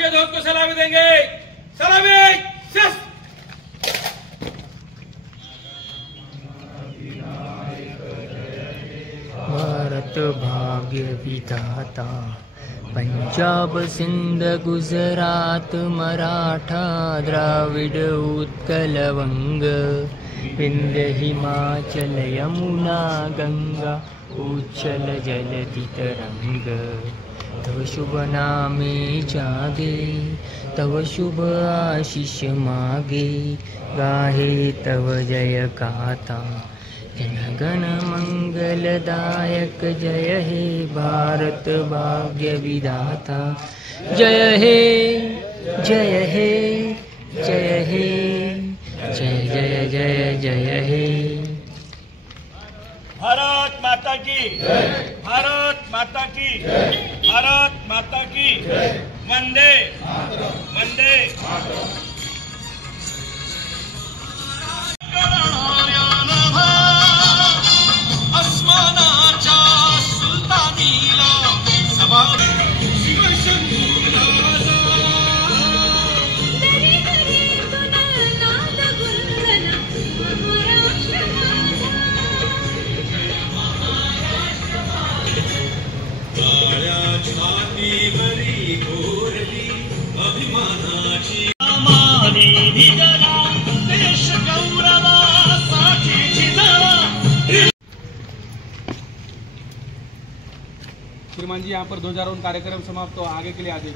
राष्ट्रीय ध्वज को सलामी देंगे। सलामी शस्त्र। भारत भाग्य विधाता, पंजाब सिंध गुजरात मराठा द्राविड उत्कल वंग, विंध्य हिमाचल यमुना गंगा उच्चल जलधि तरंग। तव शुभ नामे जागे, तव शुभ आशीष मागे, गाहे तव जय गाथा। जनगण मंगलदायक जय हे भारत भाग्य विधाता। जय हे जय हे जय हे जय जय जय जय हे। भारत माता की भारत माता की भारत माता की वंदे वंदे। श्रीमान जी, यहाँ पर ध्वजारोहण कार्यक्रम समाप्त हो, आगे के लिए आदेश।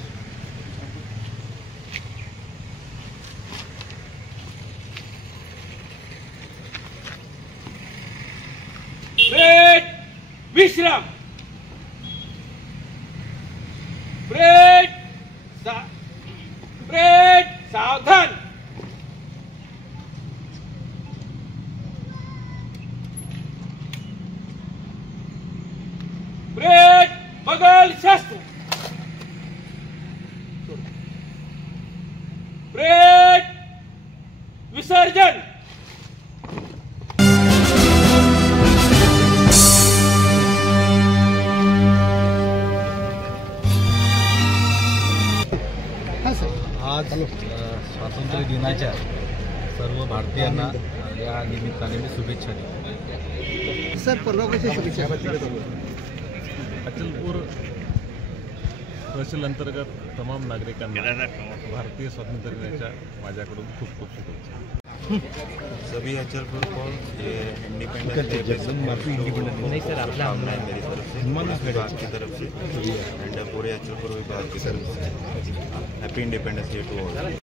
ब्रेक विश्राम। ब्रेक ब्रेक सावधान। ब्रेक बगल शस्त्र। ब्रेक विसर्जन। आज स्वातंत्र्य दिनाच्या सर्व भारतीयांना या निमित्ताने मी शुभेच्छा देतो। सर, परवा कशी शुभेच्छा? अचलपूर तहसील अंतर्गत तमाम नागरिकांना भारतीय स्वातंत्र्य दिनाच्या माझ्याकडून खूप खूप शुभेच्छा। सभी अचलपुर को ये इंडिपेंडेंस डे पे नहीं सर, अपना मेरी तरफ से विभाग की तरफ से एंड पूरे अचलपुर विभाग की तरफ से happy independence day to all.